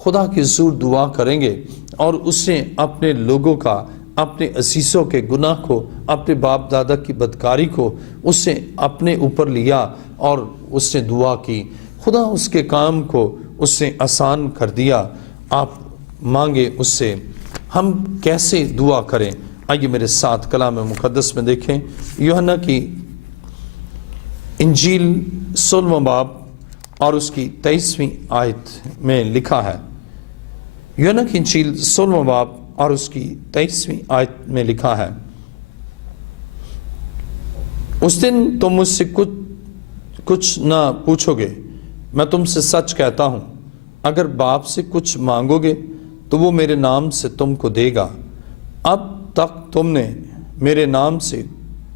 خدا کے حضور دعا کریں گے اور اس نے اپنے لوگوں کا، اپنے عزیزوں کے گناہ کو، اپنے باپ دادا کی بدکاری کو اس نے اپنے اوپر لیا اور اس نے دعا کی، خدا اس کے کام کو اس نے آسان کر دیا۔ آپ مانگے اس سے۔ ہم کیسے دعا کریں؟ آئیے میرے ساتھ کلام مقدس میں دیکھیں۔ یوحنا کی انجیل 16واں باب اور اس کی 23ویں آیت میں لکھا ہے۔ یوحنا کی انجیل 16واں باب اور اس کی 23ویں آیت میں لکھا ہے، اس دن تم مجھ سے کچھ نہ پوچھو گے، میں تم سے سچ کہتا ہوں اگر باپ سے کچھ مانگو گے تو وہ میرے نام سے تم کو دے گا۔ اب تک تم نے میرے نام سے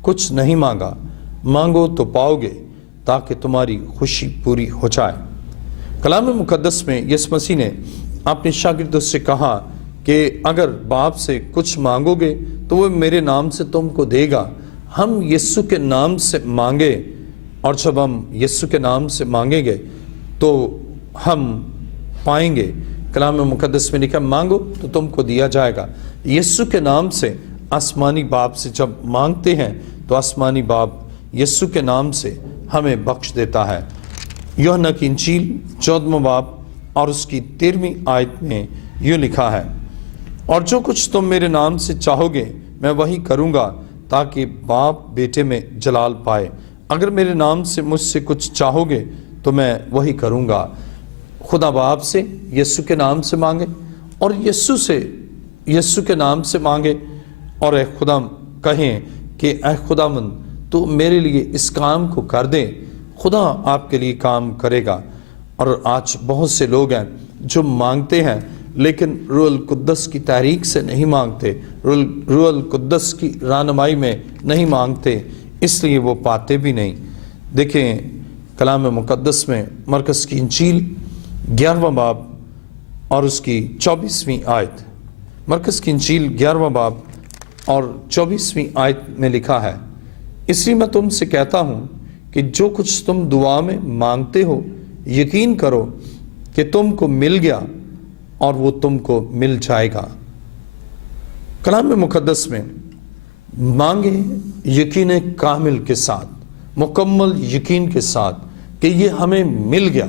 کچھ نہیں مانگا، مانگو تو پاؤ گے تاکہ تمہاری خوشی پوری ہو جائے۔ کلام مقدس میں یسوع مسیح نے اپنے شاگردوں سے کہا کہ اگر باپ سے کچھ مانگو گے تو وہ میرے نام سے تم کو دے گا۔ ہم یسوع کے نام سے مانگے، اور جب ہم یسوع کے نام سے مانگیں گے تو ہم پائیں گے۔ کلام مقدس میں لکھا مانگو تو تم کو دیا جائے گا۔ یسوع کے نام سے آسمانی باپ سے جب مانگتے ہیں تو آسمانی باپ یسوع کے نام سے ہمیں بخش دیتا ہے۔ یوحنا کی انجیل 14واں باب اور اس کی 13ویں آیت میں یوں لکھا ہے، اور جو کچھ تم میرے نام سے چاہو گے میں وہی کروں گا تاکہ باپ بیٹے میں جلال پائے۔ اگر میرے نام سے مجھ سے کچھ چاہو گے تو میں وہی کروں گا۔ خدا باپ سے یسوع کے نام سے مانگے اور یسوع سے یسوع کے نام سے مانگے، اور اے خدا کہیں کہ اے خداوند تو میرے لیے اس کام کو کر دے۔ خدا آپ کے لیے کام کرے گا۔ اور آج بہت سے لوگ ہیں جو مانگتے ہیں لیکن روح القدس کی تحریک سے نہیں مانگتے، روح القدس کی رہنمائی میں نہیں مانگتے، اس لیے وہ پاتے بھی نہیں۔ دیکھیں کلام مقدس میں مرکز کی انجیل 11واں باب اور اس کی 24ویں آیت، مرکز کی انجیل 11واں باب اور 24ویں آیت میں لکھا ہے، اس لیے میں تم سے کہتا ہوں کہ جو کچھ تم دعا میں مانگتے ہو یقین کرو کہ تم کو مل گیا اور وہ تم کو مل جائے گا۔ کلام مقدس میں مانگے یقین کامل کے ساتھ، مکمل یقین کے ساتھ کہ یہ ہمیں مل گیا،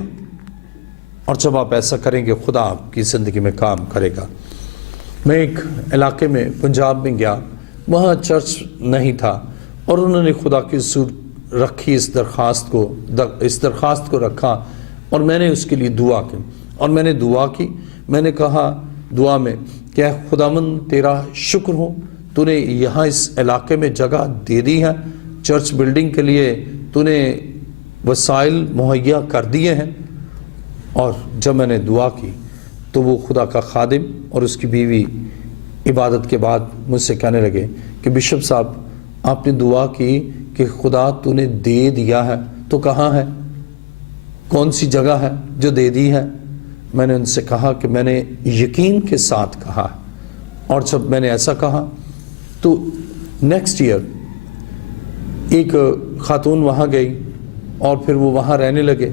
اور جب آپ ایسا کریں گے خدا آپ کی زندگی میں کام کرے گا۔ میں ایک علاقے میں پنجاب میں گیا، وہاں چرچ نہیں تھا، اور انہوں نے خدا کی حضور رکھی اس درخواست کو رکھا، اور میں نے اس کے لیے دعا کی، اور میں نے دعا کی، میں نے کہا دعا میں کہ اے خداوند تیرا شکر ہو، تو نے یہاں اس علاقے میں جگہ دے دی ہے، چرچ بلڈنگ کے لیے تو نے وسائل مہیا کر دیے ہیں۔ اور جب میں نے دعا کی تو وہ خدا کا خادم اور اس کی بیوی عبادت کے بعد مجھ سے کہنے لگے کہ بشپ صاحب آپ نے دعا کی کہ خدا تو نے دے دیا ہے، تو کہاں ہے، کون سی جگہ ہے جو دے دی ہے؟ میں نے ان سے کہا کہ میں نے یقین کے ساتھ کہا، اور جب میں نے ایسا کہا تو نیکسٹ ایئر ایک خاتون وہاں گئی اور پھر وہ وہاں رہنے لگے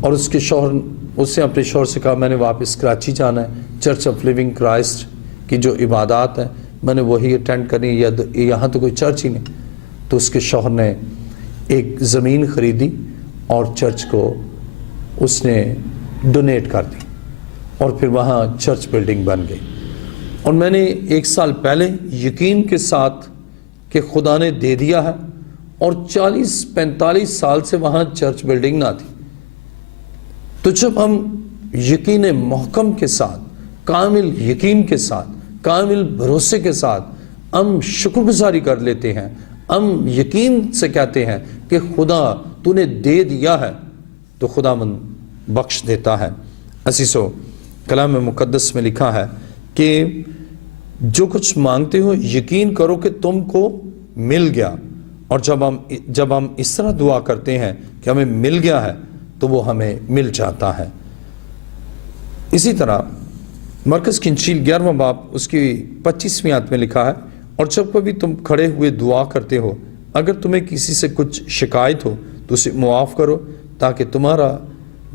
اور اس کے شوہر، اس نے اپنے شوہر سے کہا میں نے واپس کراچی جانا ہے، چرچ آف لیونگ کرائسٹ کی جو عبادات ہیں میں نے وہی اٹینڈ کرنی، یا یہاں تو کوئی چرچ ہی نہیں۔ تو اس کے شوہر نے ایک زمین خریدی اور چرچ کو اس نے ڈونیٹ کر دی اور پھر وہاں چرچ بلڈنگ بن گئی۔ اور میں نے 1 سال پہلے یقین کے ساتھ کہ خدا نے دے دیا ہے، اور 40-45 سال سے وہاں چرچ بلڈنگ نہ تھی۔ تو جب ہم یقین محکم کے ساتھ، کامل یقین کے ساتھ، کامل بھروسے کے ساتھ ہم شکر گزاری کر لیتے ہیں، ہم یقین سے کہتے ہیں کہ خدا تو نے دے دیا ہے، تو خدا من بخش دیتا ہے۔ عزیزو، کلام مقدس میں لکھا ہے کہ جو کچھ مانگتے ہو یقین کرو کہ تم کو مل گیا، اور جب ہم اس طرح دعا کرتے ہیں کہ ہمیں مل گیا ہے تو وہ ہمیں مل جاتا ہے۔ اسی طرح مرکز کی انجیل 11واں باب اس کی 25ویں آیت میں لکھا ہے، اور جب کبھی تم کھڑے ہوئے دعا کرتے ہو، اگر تمہیں کسی سے کچھ شکایت ہو تو اسے معاف کرو، تاکہ تمہارا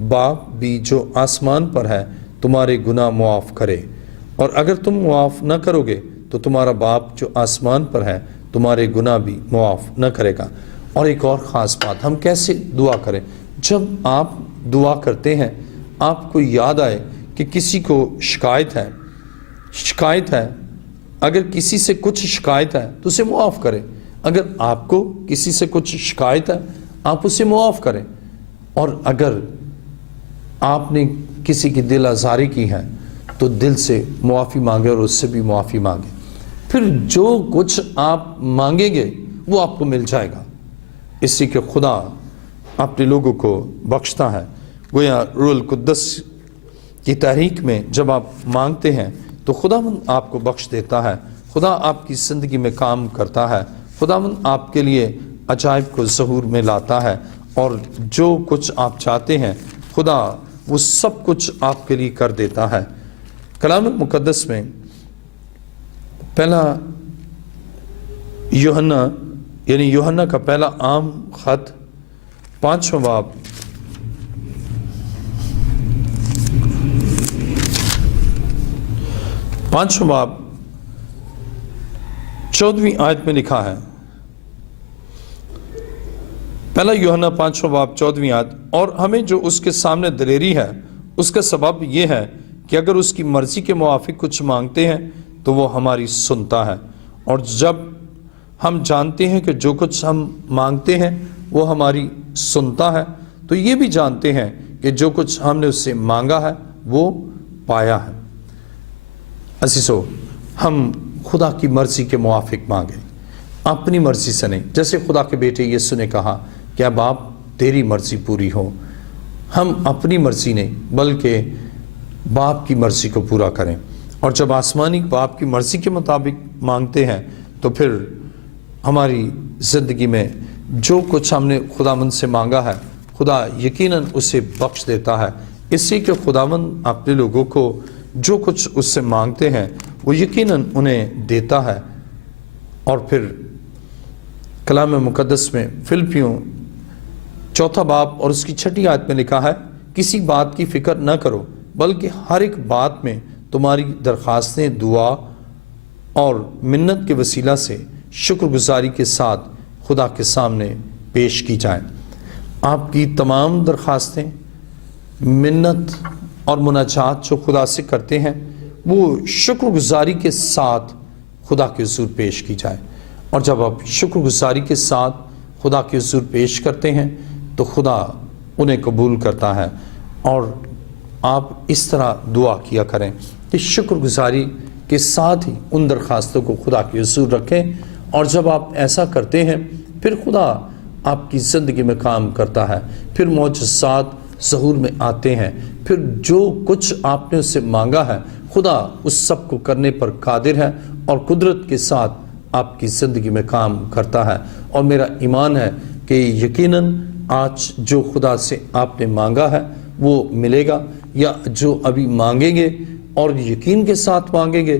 باپ بھی جو آسمان پر ہے تمہارے گناہ معاف کرے، اور اگر تم معاف نہ کرو گے تو تمہارا باپ جو آسمان پر ہے تمہارے گناہ بھی معاف نہ کرے گا۔ اور ایک اور خاص بات، ہم کیسے دعا کریں؟ جب آپ دعا کرتے ہیں آپ کو یاد آئے کہ کسی کو شکایت ہے، اگر کسی سے کچھ شکایت ہے تو اسے معاف کریں۔ اگر آپ کو کسی سے کچھ شکایت ہے آپ اسے معاف کریں، اور اگر آپ نے کسی کی دل آزاری کی ہے تو دل سے معافی مانگے اور اس سے بھی معافی مانگے، پھر جو کچھ آپ مانگیں گے وہ آپ کو مل جائے گا، اس لیے کہ خدا اپنے لوگوں کو بخشتا ہے۔ گویا روح القدس کی تحریک میں جب آپ مانگتے ہیں تو خداوند آپ کو بخش دیتا ہے، خدا آپ کی زندگی میں کام کرتا ہے، خداوند آپ کے لیے عجائب کو ظہور میں لاتا ہے، اور جو کچھ آپ چاہتے ہیں خدا وہ سب کچھ آپ کے لیے کر دیتا ہے۔ کلام مقدس میں پہلا یوحنا، یعنی یوحنا کا پہلا عام خط 5واں باب 14ویں آیت میں لکھا ہے، پہلا یوحنا 5واں باب 14ویں آیت، اور ہمیں جو اس کے سامنے دلیری ہے اس کا سبب یہ ہے کہ اگر اس کی مرضی کے موافق کچھ مانگتے ہیں تو وہ ہماری سنتا ہے، اور جب ہم جانتے ہیں کہ جو کچھ ہم مانگتے ہیں وہ ہماری سنتا ہے تو یہ بھی جانتے ہیں کہ جو کچھ ہم نے اس سے مانگا ہے وہ پایا ہے۔ عزیزو، ہم خدا کی مرضی کے موافق مانگیں، اپنی مرضی سے نہیں، جیسے خدا کے بیٹے یسوع نے کہا کہ اب باپ تیری مرضی پوری ہو۔ ہم اپنی مرضی نہیں بلکہ باپ کی مرضی کو پورا کریں، اور جب آسمانی باپ کی مرضی کے مطابق مانگتے ہیں تو پھر ہماری زندگی میں جو کچھ ہم نے خداوند سے مانگا ہے خدا یقیناً اسے بخش دیتا ہے، اس لیے کہ خداوند اپنے لوگوں کو جو کچھ اس سے مانگتے ہیں وہ یقیناً انہیں دیتا ہے۔ اور پھر کلام مقدس میں فلپیوں 4 باب اور اس کی 6 آیت میں لکھا ہے، کسی بات کی فکر نہ کرو بلکہ ہر ایک بات میں تمہاری درخواستیں دعا اور منت کے وسیلہ سے شکر گزاری کے ساتھ خدا کے سامنے پیش کی جائیں۔ آپ کی تمام درخواستیں، منت اور مناجات جو خدا سے کرتے ہیں وہ شکر گزاری کے ساتھ خدا کے حضور پیش کی جائے، اور جب آپ شکر گزاری کے ساتھ خدا کے حضور پیش کرتے ہیں تو خدا انہیں قبول کرتا ہے۔ اور آپ اس طرح دعا کیا کریں کہ شکر گزاری کے ساتھ ہی ان درخواستوں کو خدا کے حضور رکھیں، اور جب آپ ایسا کرتے ہیں پھر خدا آپ کی زندگی میں کام کرتا ہے، پھر معجزات ظہور میں آتے ہیں، پھر جو کچھ آپ نے اس سے مانگا ہے خدا اس سب کو کرنے پر قادر ہے اور قدرت کے ساتھ آپ کی زندگی میں کام کرتا ہے۔ اور میرا ایمان ہے کہ یقیناً آج جو خدا سے آپ نے مانگا ہے وہ ملے گا، یا جو ابھی مانگیں گے اور یقین کے ساتھ مانگیں گے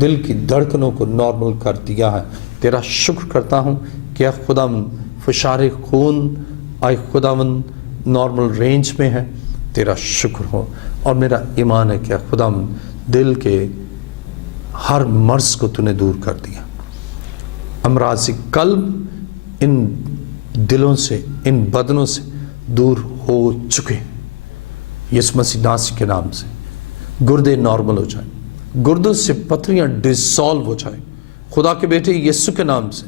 دل کی دھڑکنوں کو نارمل کر دیا ہے. تیرا شکر کرتا ہوں کہ اے خداوند فشار خون اے خداوند نارمل رینج میں ہے. تیرا شکر ہو. اور میرا ایمان ہے کہ اے خداوند دل کے ہر مرض کو تو نے دور کر دیا. امراض قلب ان دلوں سے ان بدنوں سے دور ہو چکے یسوع مسیح ناصری کے نام سے. گردے نارمل ہو جائیں, گردوں سے پتھریاں ڈسالو ہو جائیں خدا کے بیٹے یسوع کے نام سے.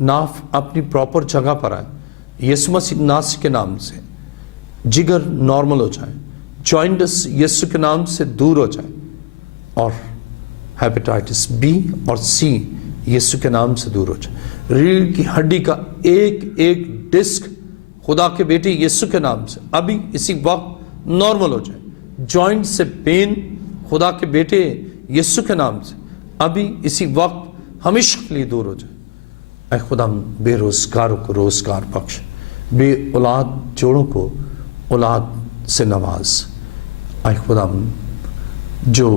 ناف اپنی پراپر جگہ پر آئے یسوع مسیح ناصری کے نام سے. جگر نارمل ہو جائیں, جوائنٹس یسوع کے نام سے دور ہو جائیں, اور ہیپیٹائٹس بی اور سی یسوع کے نام سے دور ہو جائے. ریڑھ کی ہڈی کا ایک ایک ڈسک خدا کے بیٹے یسوع کے نام سے ابھی اسی وقت نارمل ہو جائے. جوائنٹ سے پین خدا کے بیٹے یسوع کے نام سے ابھی اسی وقت ہمیشہ کے لیے دور ہو جائے. اے خدا بے روزگاروں کو روزگار بخش, بے اولاد جوڑوں کو اولاد سے نواز. اے خدا جو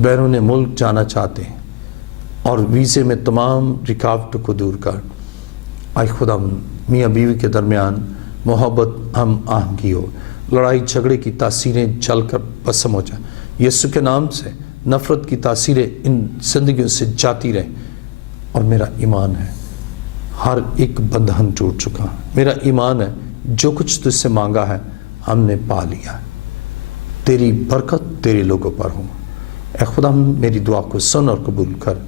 بیرون ملک جانا چاہتے ہیں اور ویزے میں تمام رکاوٹوں کو دور کر. اے خدا میاں بیوی کے درمیان محبت ہم آہنگی ہو, لڑائی جھگڑے کی تاثیریں جل کر بسم ہو جائیں. یسوع کے نام سے نفرت کی تاثیریں ان زندگیوں سے جاتی رہیں. اور میرا ایمان ہے ہر ایک بندھن ٹوٹ چکا. میرا ایمان ہے جو کچھ تجھ سے مانگا ہے ہم نے پا لیا ہے. تیری برکت تیرے لوگوں پر ہوں. اے خدا میری دعا کو سن اور قبول کر.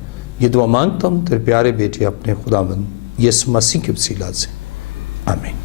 یہ دعا مانگتا ہوں تیرے پیارے بیٹے اپنے خداوند یسوع مسیح کے وسیلہ سے, آمین.